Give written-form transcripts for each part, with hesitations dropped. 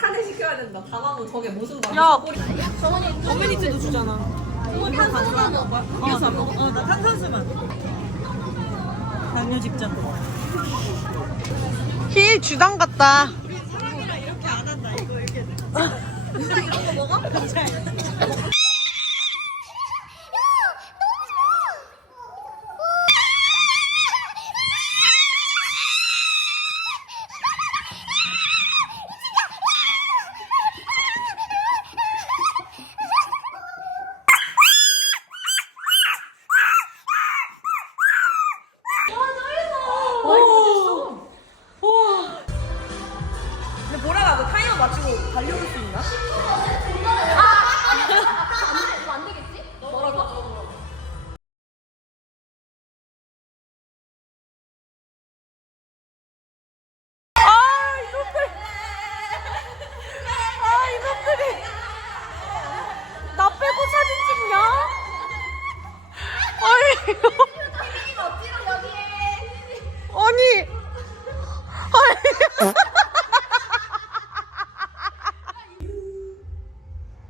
탄핵시켜야 된다. 다나무 저게 무슨 말이야? 야, 커뮤니티도 주잖아. 탄수만 먹을 거야? 이어서 먹어. 나 탄산수만. 당뇨 직전. 힐 주당 같다. 우리 사람이랑 이렇게 안 한다. 이거 이렇게. 누나 이런 거 먹어? 근데 보라가 그 타이머 맞추고 달려올 수 있나? 안 되겠지? 뭐라고? 이놈들이 나 빼고 사진 찍냐? 아니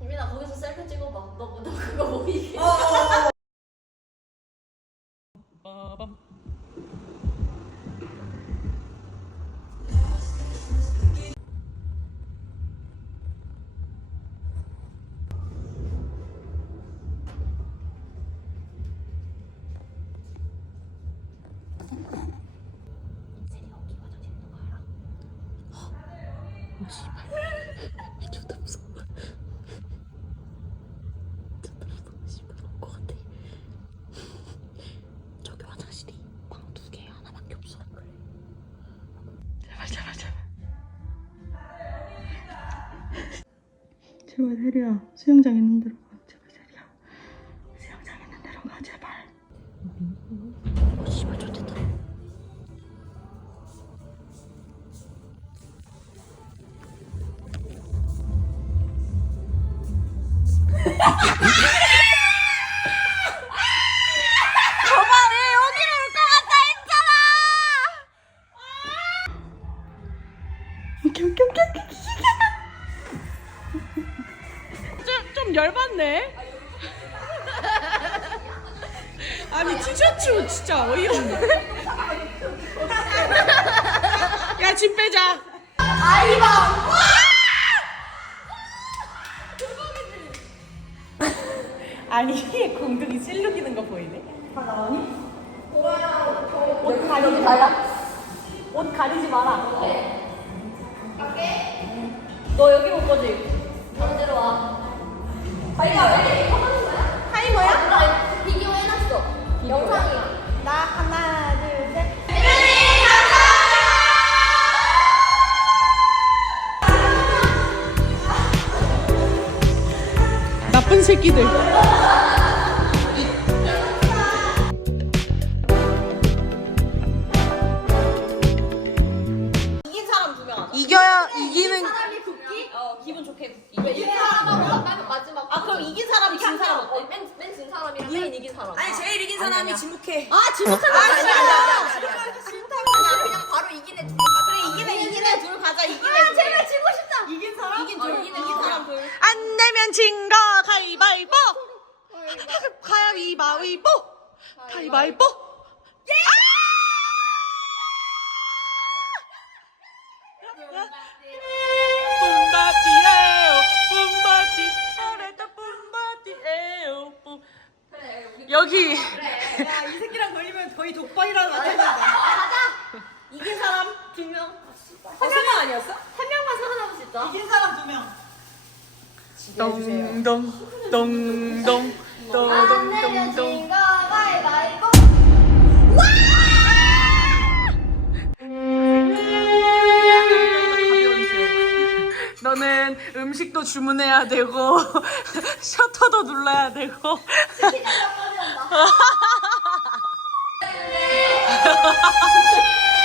예민아 거기서 셀프 찍어봐. 너 그거 뭐 이게? 빠밤. 저도 무서워. 저도 무서워. 씨발 올것 같아. 저기 화장실이 방 2개 하나밖에 없어. 그래. 제발. 제발 세리야 수영장 있는 데로 가. 제발 세리야 수영장 있는 데로 가 제발. 씨발 좋겠다. 좀 열받네. 아니 티셔츠 진짜 어이없네. 야 짐 빼자. 아니 공둥이 찔르기는 거 보이네. 다 나오니? 옷 가리지 마라. 옷 가리지 마라. 너 여기 올 거지? 언제로 와? 자기가 왜 이렇게 하는 거야? 타이머야? 나 비디오 해놨어. 영상이야. 나 하나 둘 셋. 나쁜 새끼들. 이긴 사람 2명 하자. 이겨야 이기는. 사람이 굽기? 기분 좋게 굽기. 이긴 사람하고 마지막. 그럼 이긴 사람이 진 사람 어때? 맨진 사람이랑 맨 이긴 사람. 아니 제일 이긴 사람이 지목해. 지목하는 거 아니야. 아니야 그냥 바로 이긴 애 둘 가자. 그래 이긴 애 둘 가자. 이긴 애 둘. 제발 지고 싶다. 이긴 사람? 이긴 사람 둘. 안 내면 진 거 가위바위보. 가위바위보. 가위바위보. 여기 야, 이 새끼랑 걸리면 거의 독박이라는 마찬가지다. 가자. 이긴 사람 2명. 한 명만 아니었어? 한 명만 살아남을 수 있다. 이긴 사람 2명. 똥똥똥똥 똥똥똥똥. 가위바위보. 너는 음식도 주문해야 되고 셔터도 눌러야 되고.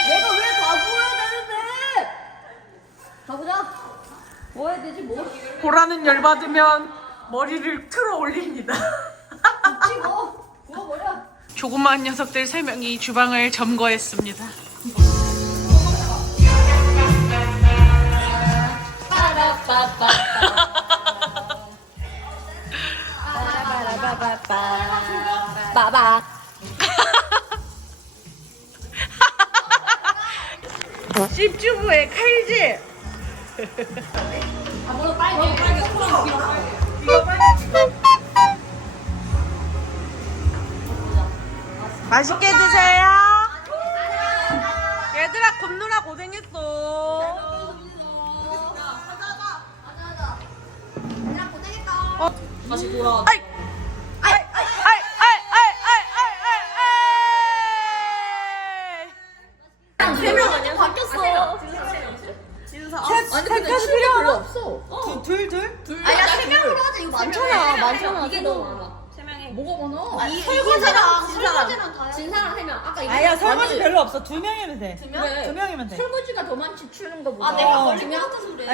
내가 왜 다 보여야 되는데? 가보자. 뭐 해야 되지 뭐? 보라는 열받으면 머리를 틀어 올립니다. 찍어. 부어버려. 조그마한 녀석들 3명이 주방을 점거했습니다. 최고의 칼질. 아, 뭐 빨개. 코랑 길어 빨개. 이거 빨리. 맛있게 드세요. 얘들아 굽느라 고생했어. 그냥 고생했다. 다시 돌아. 아이. 세 명 아니야? 바뀌었어. 아니 근데 필요 별로 없어. 둘. 아야 세 명으로 하자. 이거 많잖아. 이게 너무 많아. 세 명이. 뭐가 많아? 이 설거지랑 진 사람. 다. 진 사람 3명. 아까 이거. 아야 설거지 별로 없어. 2명이면 돼. 두 명? 그래. 2명이면 돼. 설거지가 더 많지 추는 거보다. 아, 내가 어. 걸린 거 같아서 그래.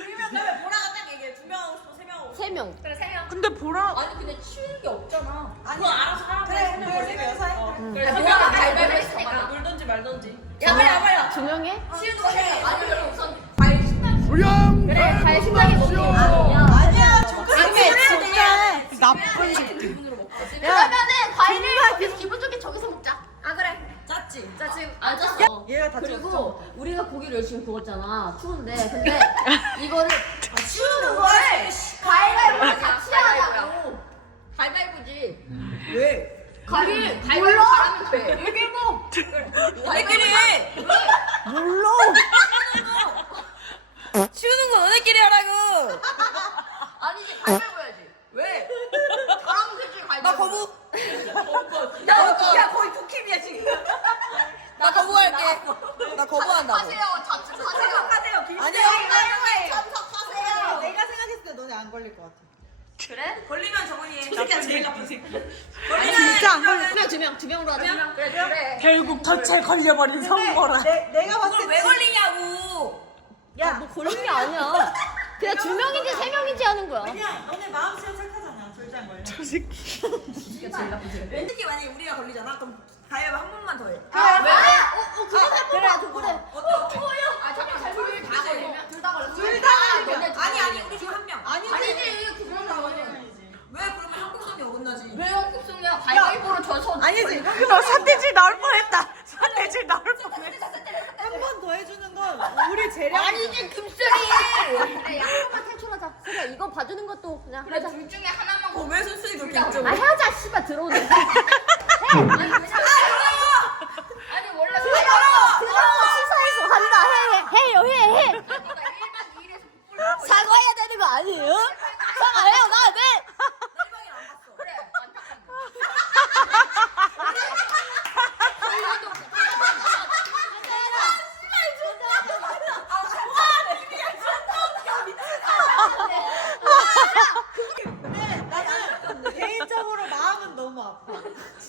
우리면 그러면 보라가 딱 얘기해. 2명 하고 싶어, 3명 하고 싶어. 3명. 그래 세 명. 근데 보라. 아니 근데 치우는 게 없잖아. 아니 알아서 하라. 그래, 걸리면서 해. 그래, 세 3명 명은 가위바위보 가위바위보 했으니까. 했으니까. 물던지 말던지. 야 빨리. 2명에? 치우는 거 해. 아니 그럼 우선 과일 신나게. 그래, 잘 신나게 먹게. 아니야, 그래, 진짜 나쁜 새끼. 그러면은 과일을 기분 좋게 저기서 먹자. 아 그래. 짰지. 자 지금 앉았어. 얘가 다 그리고 우리가 고기를 열심히 구웠잖아. 추운데. 근데 이거를 치우는 거야. 가위바위보 같이 하자고. 가위바위보지. 왜? 과일 가위바위보 잘하면 돼. 이렇게 뭐? 너네끼리 해. 몰라. 치우는 거 너네끼리 하라고. 아니지 가위바위보 해야지. 왜? 잘하면 되지 가위바위보. 나 거부. 야 거의 국힘이야 지금. 나 거부할게. 나 거부한다고. 하세요. 참석하세요. 아니야. 참석하세요. 내가 생각했을 때 너네 안 걸릴 것 같아. 그래? 걸리면 정훈이. 새끼야 제일 나쁜 새끼. 아니, 진짜 안 걸려. 두 명으로 하자. 그래. 결국 덫에 걸려버린 성보라. 내가 봤을 때 왜 걸리냐고. 야, 뭐 걸린 게 아니야. 그냥 2명인지 3명인지 하는 거야. 그냥 너네 마음 진짜 착하잖아. 절대 안 걸려. 저 새끼. 특히 만약에 우리가 걸리잖아. 그럼 가위바위보 한 번만 더 해. 왜? 그거 해보자. 그래. 어때? 아 잠깐 둘다 걸리면 둘다 걸려. 둘다 걸리면. 아니 우리 지금 한 명. 아니지. 그건 왜 그러면 한국성이 어긋나지? 왜 한국성이야? 가위바위보로 져서 아니지. 너 사태질 나올 뻔했다. 사태질 나올 뻔했다. 한 번 더 해주는 건 우리 재량. 아니지 금슬이. 그래, 한 번만 탈출하자. 그래, 이거 봐주는 것도 그냥 그래 하자. 둘 중에 하나만 고. 왜 순순히 그렇게 아, 인정? 하자, 씨발, 들어오네. 아니 원래 취소해서 간다. 해요. 내가 1박 2일에서 사과해야 되는 거 아니에요? 사과해요, 나 왜? 그래 나는 개인적으로 마음은 너무 아파.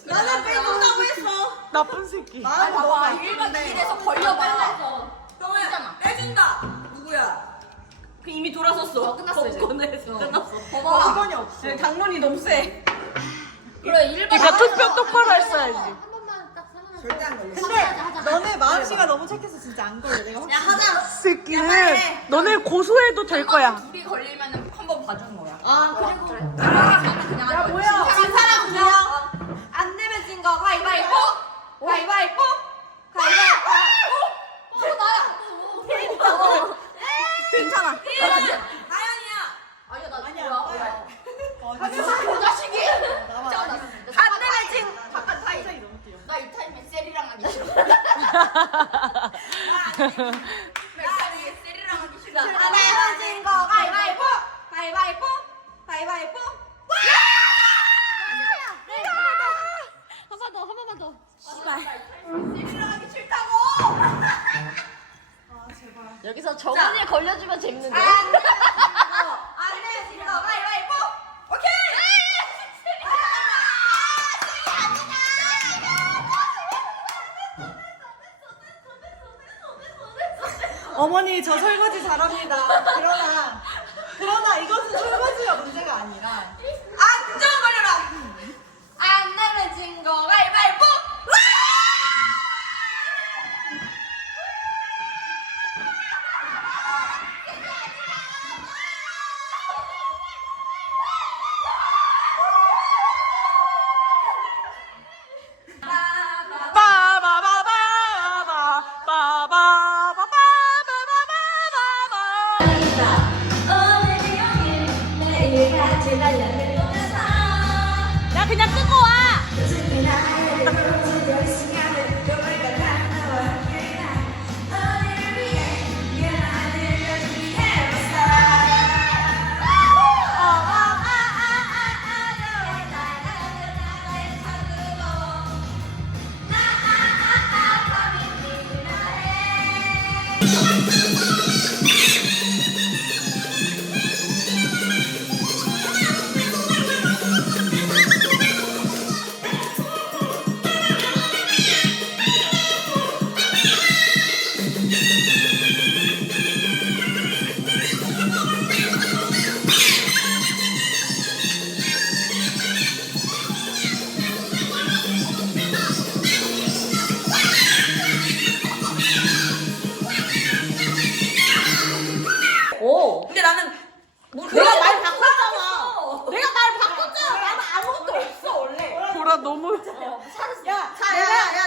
나는 빼준다고 했어. 나쁜 새끼. 마음은 너무 아파. 1박 2일에서 걸려봐. 형아 빼준다. 누구야? 그 이미 돌아섰어. 끝났어 이제. 끝났어. 봐봐. 시간이 없어. 당론이 너무 세. 그래 1박 그러니까 투표 똑바로 했어야지. 한 번만 딱 하면 절대 안 걸려. 하자. 너네 마음씨가 너무 착해서 진짜 안 걸려. 내가 야 하자. 새끼는 너네 고소해도 될 거야. 둘이 걸리면은 한 번 봐주는 거야. 아, 그리고. 그냥 야 뭐야? 진 사람 누구야? 안 내면 진 거 가위바위보. 가위바위보. 가위바위보. 나야. 괜찮아. 나연이야. 아니야 나 아니야. 뭐야? 아니야. 그 자식이. 나와. 안 내면 진. 잠깐 타임. 너무 뛰어. 나 이 타임에 셀이랑 하기 싫어. 셀이랑 하기 싫어. 안 내면 진 거 가위바위보. 가위바위보. 가위바위보. 한 번만 더. 셀이랑 하기 싫다고. 여기서 정원이에 걸려주면 재밌는데. 안 내면 진 거 가위바위보. 오케이. 어머니 저 설거지 잘합니다. 그러나 이것은 설거지가 문제가 아니라. 아, 진짜 걸려라. 안 내면 진 거 가위바위보. 야 그냥 끄고 와. 오. 근데 나는 내가 말 바꿨잖아. 내가 말 바꿨잖아. 나는 아무것도 없어 원래. 보라 너무. 야,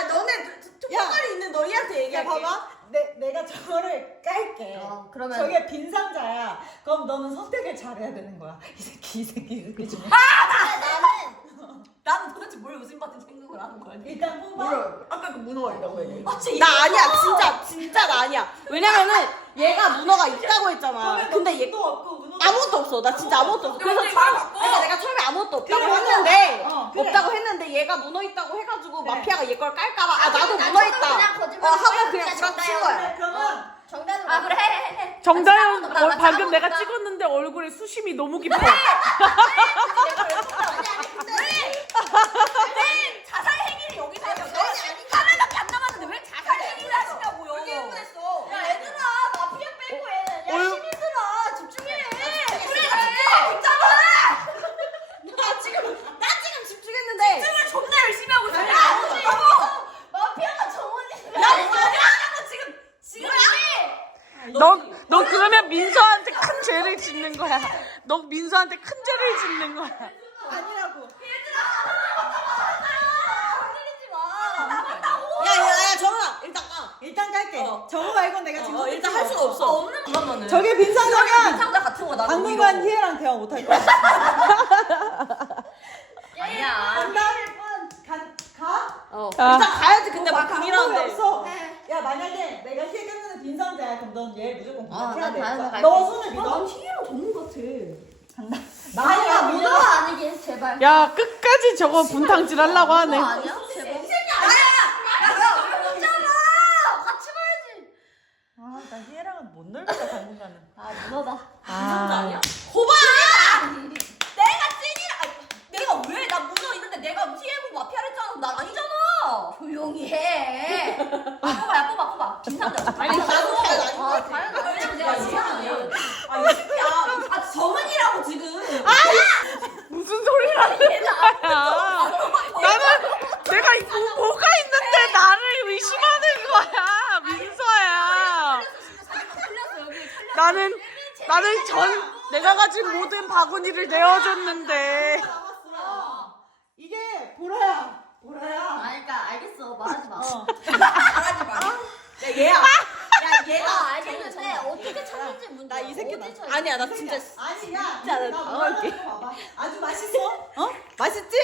너네 투표권이 있는 너희한테 야 얘기할게. 봐봐. 내가 저거를 깔게. 그러면 저게 빈 상자야. 그럼 너는 선택을 잘해야 되는 거야. 이 새끼 중에. 나는 도대체 뭘 웃음 받은 생각을 하는 거야? 일단 뽑아. 아까 그 문어라고 얘기해. 나 아니야 진짜 나 아니야. 왜냐면은 얘가 문어가 있다고 했잖아. 근데 얘 도 없고 문어 아무것도 없어. 나 진짜 아무것도 없어. 그래서 근데 말 바꿔. 그러니까 내가 처음에 아무것도 없다고 그래, 했는데 그래. 없다고 했는데 얘가 문어 있다고 해가지고 그래. 마피아가 얘 걸 깔까봐 아 나도 나 문어 처음에 있다. 그냥 거짓말 하고 그냥 진짜 부락친 거야. 그래, 그러면 정답으로. 아 그래 해. 정다현 나 방금 내가 짜먹었다. 찍었는데 얼굴에 수심이 너무 깊어. 왜 자살 행위를 여기서 해요? 하나밖에 안 남았는데 왜 자살 행위를 하시냐고요? 그게 흥분했어. 야 얘들아 마피아 빼고 해. 야 어휴. 시민들아 집중해. 우리가 집중하고 있잖아. 나 지금 집중했는데. 집중을 존나 열심히 하고 있어. 야 마피아가 정원이. 야 뭐야? 지금 너 그러면 민서한테 큰 죄를 짓는 거야. 너 민서한테 큰 죄를 짓는 거야. 아니라고. 야야야 정아 일단 까. 일단 깔게. 저거 말고 내가 지금 일단 할 수가 없어. 없는 그러면은. 저게 빈 상자면 상자 같은 거 나도 당분간 희애랑 대화 못 할 거야. 아니야. 간다. 가? 아, 일단 가야지. 근데 막 방법이 금이라는데. 없어. 야 만약에 내가 희애 때문에 빈 상자야 그럼 넌 얘 무조건 아, 해야 난 돼. 다현이가 갈게. 너 손을 믿어? 희애랑 전문 같아. 나야 문어가 아니긴 제발. 야 끝까지 저거 분탕질 하려고 하네. 문어 아니야? 제발. 아나 희애랑은 못 놀겠다 당분간은. 아 문어다. 아, 호박! 내가 찐이라. 내가 왜? 나 문어 있는데 내가 희애고 마피아를 했잖아. 나 아니잖아. 조용히 해. 뽑아. 김상자. 아니 나도 아 다현아 왜냐면 내가 이상해. 이 새끼야. 아 정은이라고 지금. 무슨 소리를 하는 거야? 나는 내가 뭐가 있는데 나를 의심하는 거야, 민서야. 나는 내가 가진 모든 바구니를 내어줬는데. 이게 보라야. 아니 그러니까 알겠어 말하지 마. 말하지 마. 야 얘야. 야 얘가 알겠는데 어떻게 찾는지 문제. 나 이 새끼 나. 아니야, 나 진짜. 아니 야. 진짜 나 나 당황할게. 뭐라고 봐봐. 아주 맛있어? 어? 맛있지?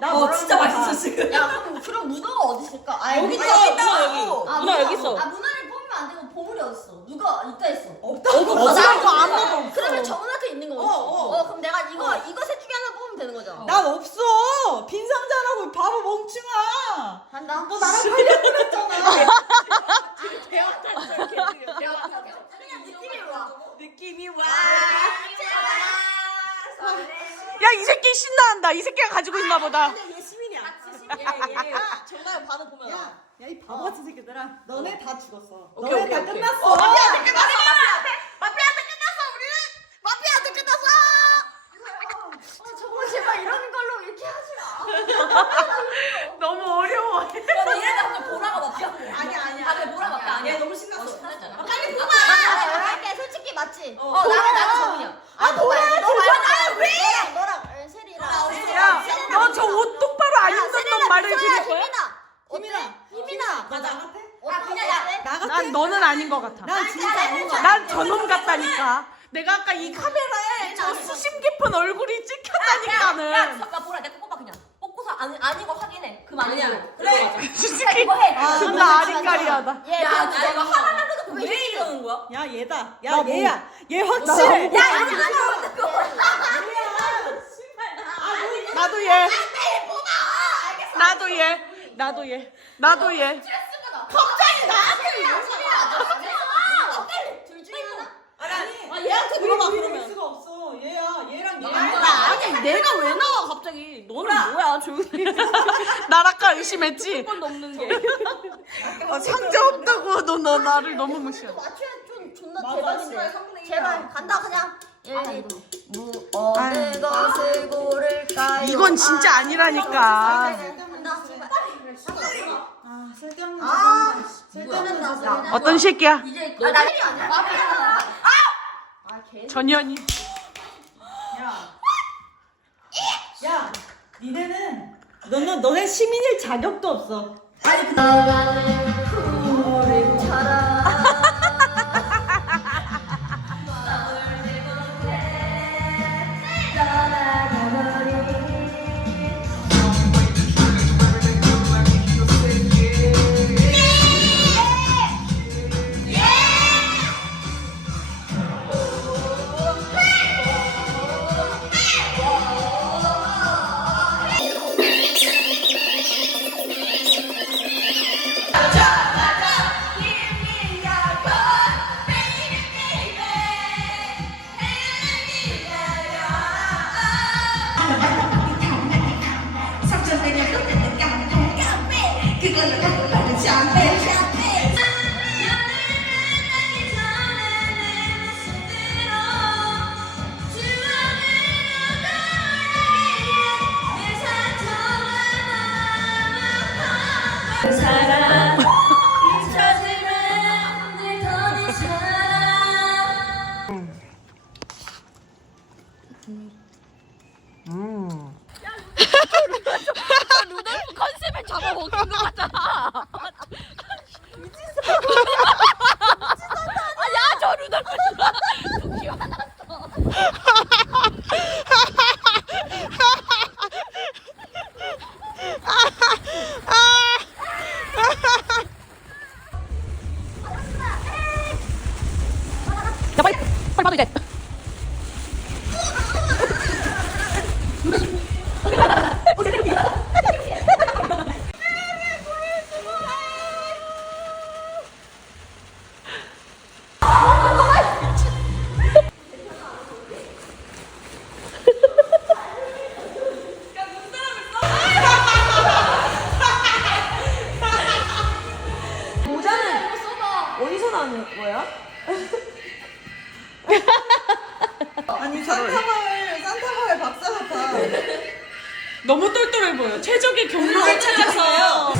나 진짜 맛있어 지금. 야 그럼 문어가 어디 있을까? 아 여기 문어 있어, 있다. 문어 여기. 아, 문어 여기 있어. 아 문어를 뽑으면 안 되고 보물이 어디 있어? 누가 있다 했어? 없다. 없어, 아무도 없어. 그러면 정은한테 있는 거 어. 그럼 내가 이거 셋 중에 하나 뽑으면 되는 거잖아. 난 없어. 빈 상자라고 바보 멍충아. 한다. 너 나랑 팔려 그랬잖아. 느낌이 와. 야, 이 새끼 신나한다. 이 새끼가 가지고 있나 보다. 얘 시민이야. 얘 정말 반응 보면. 야 이 바보 같은 새끼들아. 너네 다 죽었어. 오케이, 너네 오케이, 다 오케이. 끝났어. 마피아한테 끝났어. 마피아한테 끝났어. 우리는 마피아한테 끝났어. 정말 제발 이런 걸로 이렇게 하지 마. 너무 어려워. 야, 얘네들 보라가 마피아. 아니야. 아, 그래 보라 마피아 아니야. 얘 너무 신났어. 빨리 뽑아. 할게 솔직히 맞지? 나는 정은이야. 아 뭐야? 너 말고 왜? 너랑 셀이랑. 야, 너 저 옷 똑바로 안 입는 놈 말을 들을 거야? 희민아. 가자. 그냥 야. 나갔대? 난 너는 아닌 것 같아. 난 진짜 아닌 거 난 저놈 같다니까. 내가 아까 이 카메라에 저 수심 깊은 얼굴이 찍혔다니까는. 야, 잠깐 보라. 내거 뽑아 그냥. 뽑고서 아닌 거 확인해. 그 말이야. 그래. 솔직히 이거 해. 존나 아리까리하다. 얘, 야, 내가 하나만 해도 왜 이러는 거야? 야 얘다. 나 야 뭐- 얘야. 얘 확실해. 야, 아니. 나도 얘. 나도 얘. 나도 얘. 나도 얘. 갑자기 나한테 둘 중에 하나. 얘한테 물어봐 그럴 그러면. 수가 없어. 얘야. 얘랑 아니 내가 왜 나와 갑자기? 너는 뭐야 조용히. 날 아까 의심했지? 번 넘는 게. 상자 없다고 너 나를 너무 무시해. 맞춰야 좀 존나 맞아, 대박인데. 진짜 제발 간다 그냥. 어느 것을 고를까요? 이건 진짜 아니라니까. 간다 제발. 아, 쓸데없는 아, 쓸데없는 야, 어떤 새끼야? 이제 나 헬이 아니야. 아, 개. 전현이. 야, 니네는 너네 시민일 자격도 없어. 루돌프 컨셉을 잡아먹은 거 같잖아. 아, 야, 저 루돌프 좋아. 기가 났어. 야 빨리 봐도 이제. 어디서 나는 거야? 아니 산타마을 박사 같아. 너무 똘똘해 보여. 최적의 경로를 찾아서.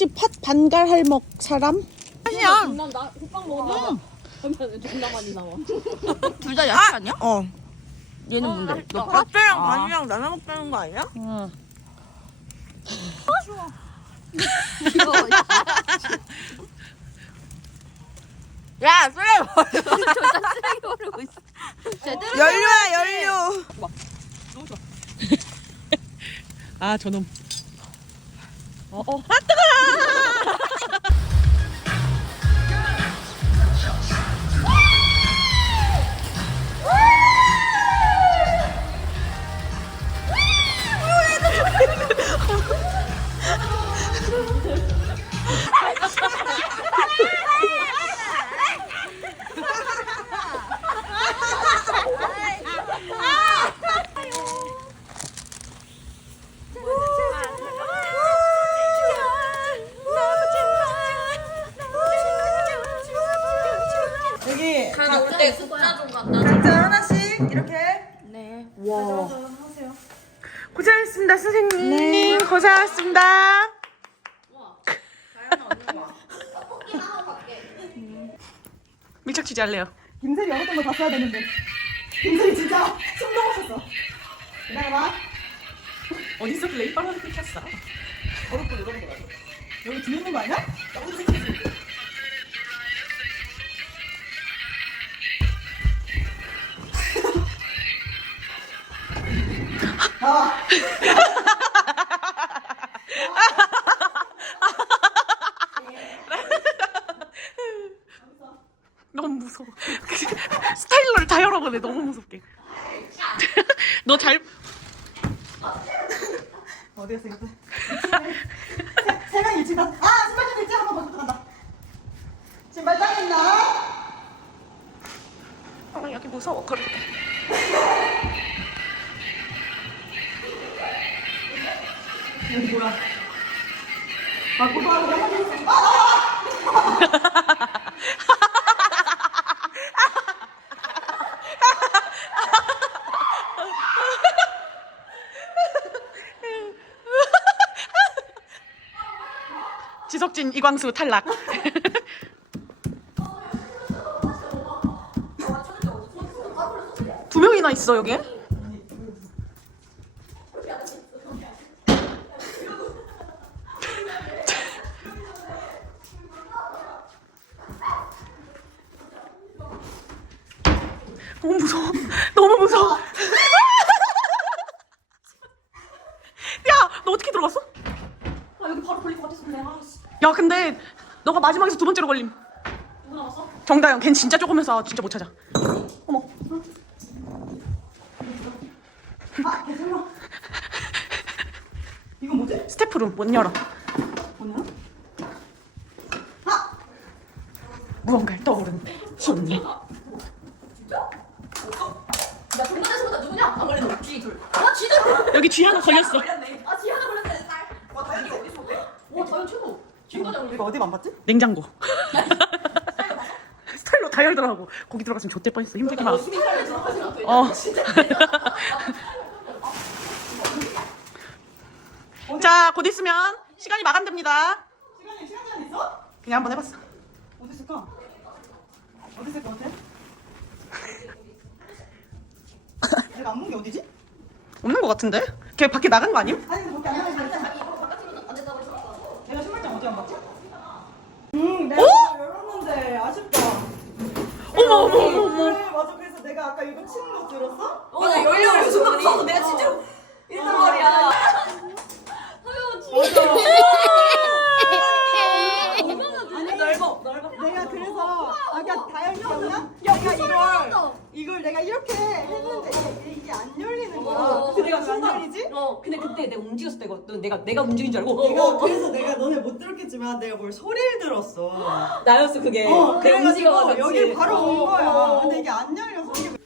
혹시 팥 반갈할 먹 사람? 아니야. 나 호빵 먹어봐. 그러면 존나 많이 나와. 둘 다 야채 아니야? 어. 얘는 뭔데? 너 야채랑 간이랑 나눠 먹자는 거 아니야? 응. 귀여워. 야 쓰레기 버려. 저자 쓰레기 버리고 있어. 제대로. 연료야 연료. 아 저놈. 여기 그때 국자 좀 갖다 줘. 각자 하나씩 이렇게 네. 가져와서 하세요. 고생하셨습니다 선생님. 고생하셨습니다. 밀착 취재할래요. 김슬이 열었던 거 다 써야 되는데. 김슬이 진짜 숨도 못 쉬었어. 기다려봐. 어디서 블레이 빨아서 켰어? 여기 뒤에 있는 거 아니야? 나와. 너무 무서워. 스타일러를 다 열어보네. 너무 무섭게. 너 잘. 어디 갔어 이거? 세 명이 일찍 갔어. 아 신발장 일찍 한번 벗고 간다. 신발장 있나? 여기 무서워. 그럴 때. 여기 뭐야? 바꾸고 하고 한번 지석진, 이광수 탈락. 두 명이나 있어 여기? 너무 무서워. 너무 무서워. 야, 너 어떻게 들어갔어? 아 여기 바로 걸릴 것 같아서 그냥 야, 근데 너가 마지막에서 두 번째로 걸림. 누구 나왔어? 정다영, 걘 진짜 조금해서 진짜 못 찾아. 어머. 아 괜찮아. 이거 뭐지? 스태프룸 못 열어. 뭐냐? 무언가를 떠오른 손님. 야 존나에서 나 누구냐? 안 걸렸네. 쥐 둘. 아 쥐들. 여기 쥐 하나 걸렸어. 아 쥐 하나 걸렸네. 딸. 와 다현이 어디서 왜? 와 다현 최고. 쥐과장 이거 어디 안 봤지? 냉장고. 스타일로 다 열더라고. 거기 들어갔으면 좆될 뻔했어. 힘들게 막. 스타일에 들어가진 않고. 어. 진짜. 자, 곧 있으면 시간이 마감됩니다. 시간 제한 있어? 그냥 한번 해봤어. 어디 있을까? 어디 있을 것 같아? 내가 안 본 게 어디지? 없는 것 같은데? 걔 밖에 나간 거 아님? 아니 근데 밖에 안 나가 있어. 자기 입으로 바깥으로 안 된다고 했어. 내가 신발장 어디 안 봤지? 내가 열었는데 아쉽다. 어머. 맞아 그래서 내가 아까 이거 치는 거 들었어? 나 열려고 순간 무서워. 내가 진짜로 이랬단 말이야. 내가 그래서 아까 다현이 기억나? 내가 이걸 내가 이렇게 했는데 이게 안 열리는 거야. 근데 내가 안 열리지? 근데 그때 내가 움직였을 때 내가 움직인 줄 알고. 내가 그래서 내가 너네 못 들었겠지만 내가 뭘 소리를 들었어. 나였어 그게. 그래가지고 여기 바로 온 거야. 근데 이게 안 열려서 이게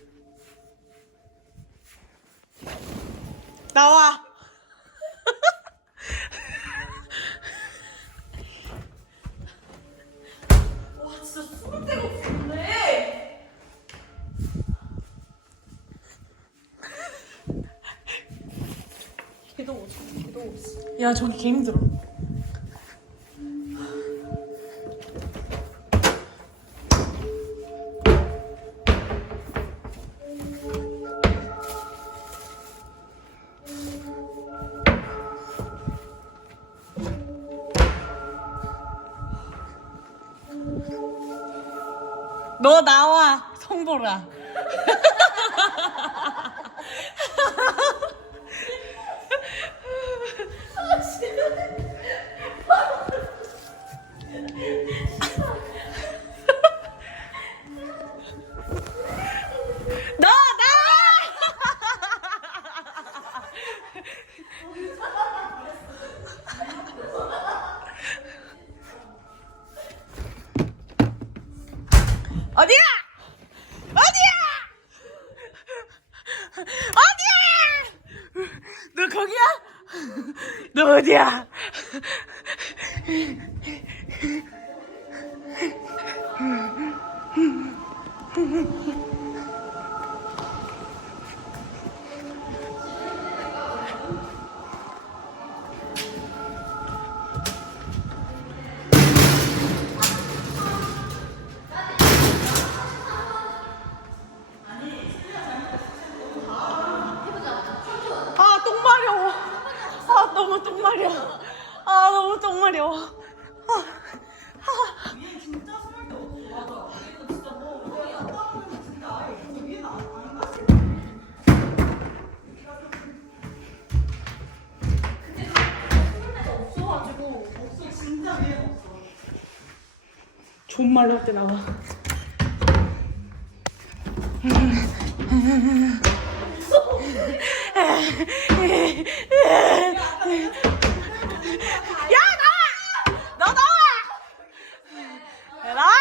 나와. 야, 저기 개 힘들어. 너 나와 성보라. 너 어디야? 어디야? 어디야? 너 거기야? 너 어디야? 아, 똥 마려워. 아, 너무 똥 마려. 아, 너무 똥 마려워. 존말로 할 때 나와. 야, 나와! 너 나와! 야, 나와!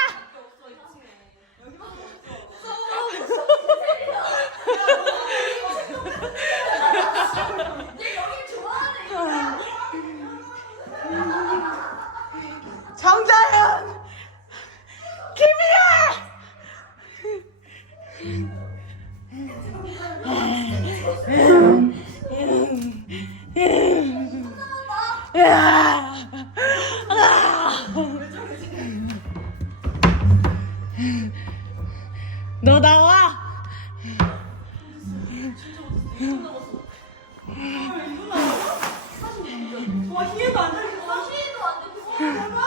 정자연! 김이야! 너 나와! 와 희애도 안 되고 와 희애도 안 되고 대박.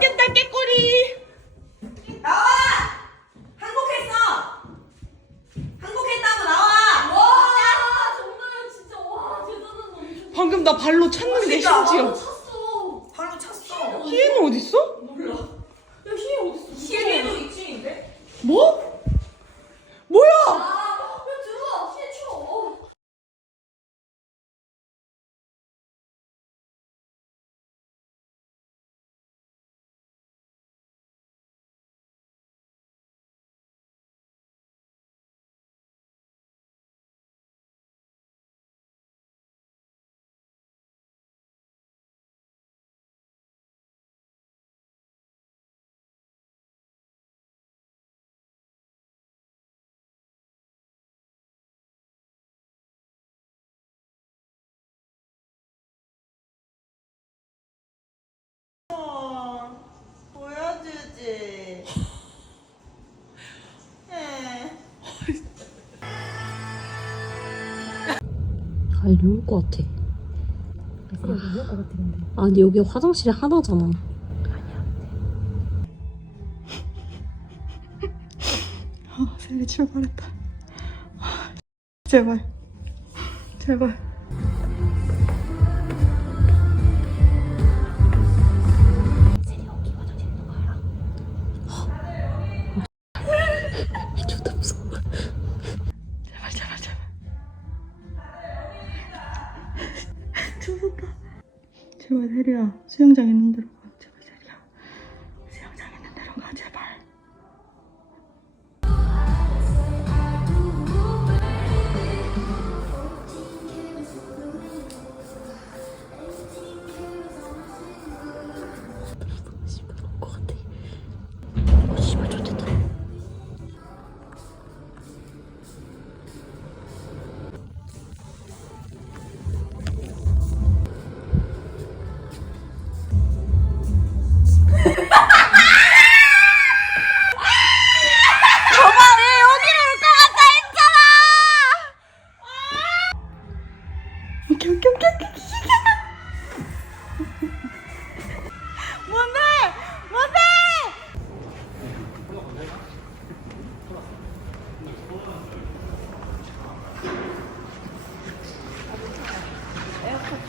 깨딸 깨꼬리! 나와! 항복했어! 항복했다고 나와! 와 정말 진짜 와 대단한 놈. 방금 나 발로 찼는데 심지어. 찼어. 발로 찼어. 희애는 어딨어? 몰라. 야 희애 어딨어? 희애도 2층인데? 뭐? 뭐야? 야 들어와 희애 쳐. 보여주지. 아, 이럴 것 같아. 아, 근데 여기 화장실이 하나잖아. 세리 출발했다. 제발. 제발. 세리 여기 화장실 있는 거 알아? 존나 무서워. 제발 제발 제발. 죽었다. 제발 세리야 수영장 있는 데로 가. 제발 세리야 수영장 있는 데로 가 제발.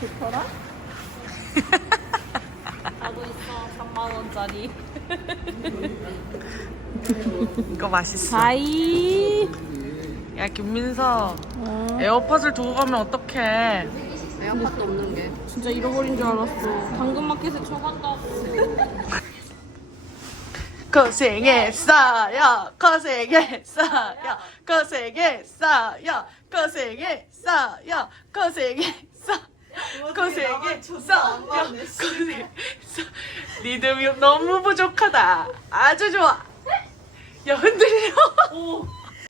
좋더라? 나도 있어 3만 원짜리. 이거 맛있어. 바이. 야 김민서, 에어팟을 두고 가면 어떡해? 에어팟도 없는 게. 진짜 잃어버린 줄 알았어. 당근마켓에 쳐간다고. 고생했어요. 고생했어요. 고생했어요. 고생했어요. 고생했어. 고생했어. 고생했어. 리듬이 너무 부족하다. 아주 좋아. 야 흔들려.